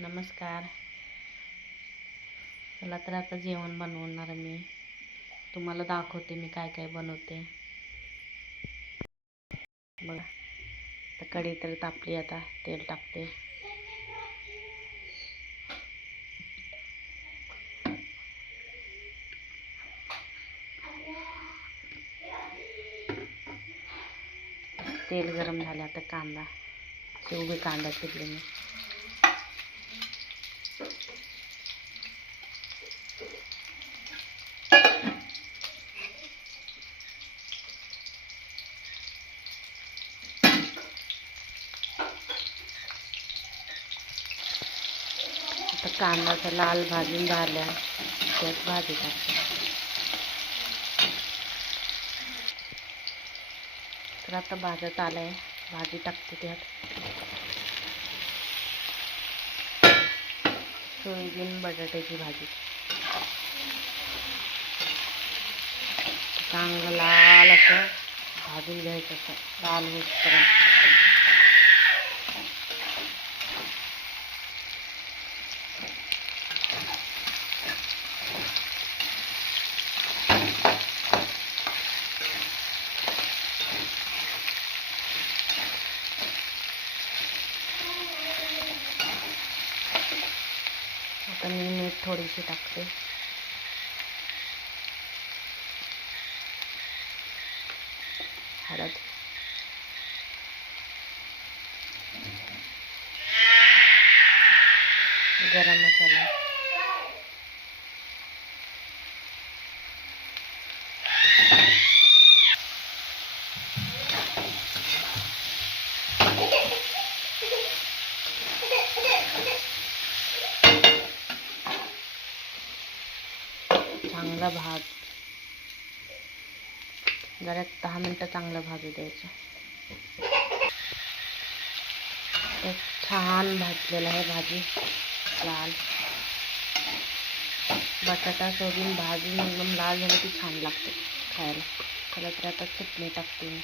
नमस्कार. चला तर आता जेवण बनवणार मी. तुम्हाला दाखवते मी काय काय बनवते. बघा, तर कढई तर तापली, आता तेल टाकते. तेल गरम झाले, आता कांदा, उभे कांदा चिरले मी. आता कांदा लाल भाजून झाल्या, त्यात भाजी टाकते. तर आता भाजत आलाय, भाजी टाकते त्यात. सोयाबीन बटाट्याची भाजी. चांगलं लाल असं भाजून घ्यायचं, असं लाल होईपर्यंत. आता मी मीठ थोडीशी टाकते. हळद, गरम मसाला, चांगला भात जरा 10 मिनटं चांगलं भाजू द्यायचं. तर छान भाजलेलं आहे भाजी, लाल. बटाटा सोयाबीन भाजून एकदम लाल झालं की छान लागते खायला. त्याला तर आता चटणी टाकते मी.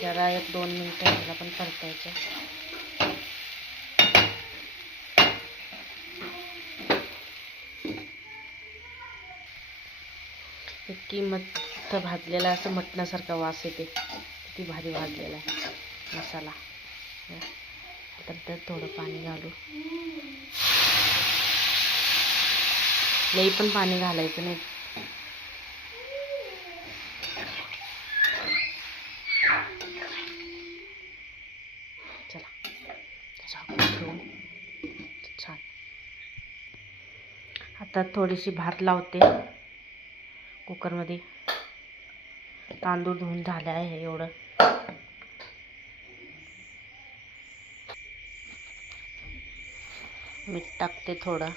जरा 1-2 मिनटं ह्याला पण परतायचं. इतकी मस्त भाजलेला, असं मटणासारखा वास येते. किती भारी भाजलेला आहे मसाला. तर त्यात थोडं पाणी घालू. लई पण पाणी घालायचं नाही. चला झाकून ठेवून छान. आता थोडीशी भात लावते कुकरमध्ये. तांदूळ धुवून झाले आहे एवढं. मीठ टाकते थोडं.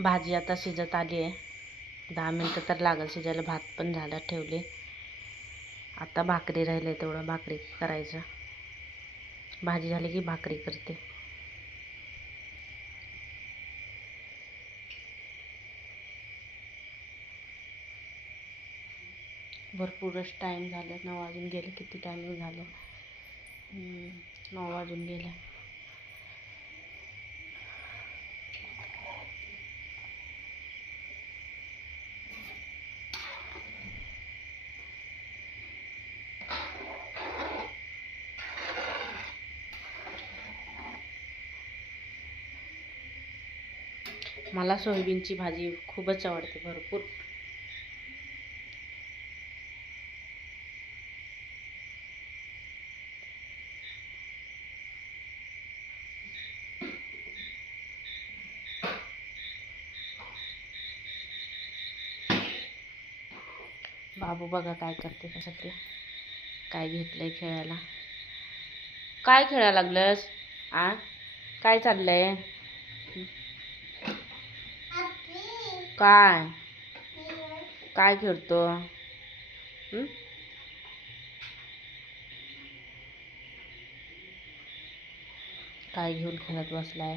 भाजी आता शिजत आली आहे. 10 मिनटं तर लागेल शिजायला. भात पण झाला, ठेवले. आता भाकरी राहिले, तेवढं भाकरी करायचं. भाजी झाली की भाकरी करते. भरपूरच टाईम झालं. 9 वाजून गेले. किती टाईम झालं? 9 वाजून गेले. मला सोयाबीनची भाजी खूपच आवडते, भरपूर. बाबू बघा काय करते त्यासाठी. काय घेतलंय खेळायला. काय खेळायला लागलंस आ? काय चाललंय? काय काय खेळतो? काय घेऊन खेळत बसलाय?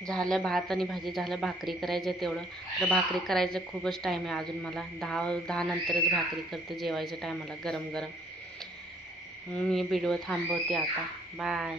झालं भात आणि भाजी झालं. भाकरी करायचं आहे तेवढं. तर भाकरी करायचं खूपच टाईम आहे अजून मला. 10 नंतरच भाकरी करते जेवायच्या टायमाला गरम गरम. मी व्हिडिओ थांबवते आता. बाय.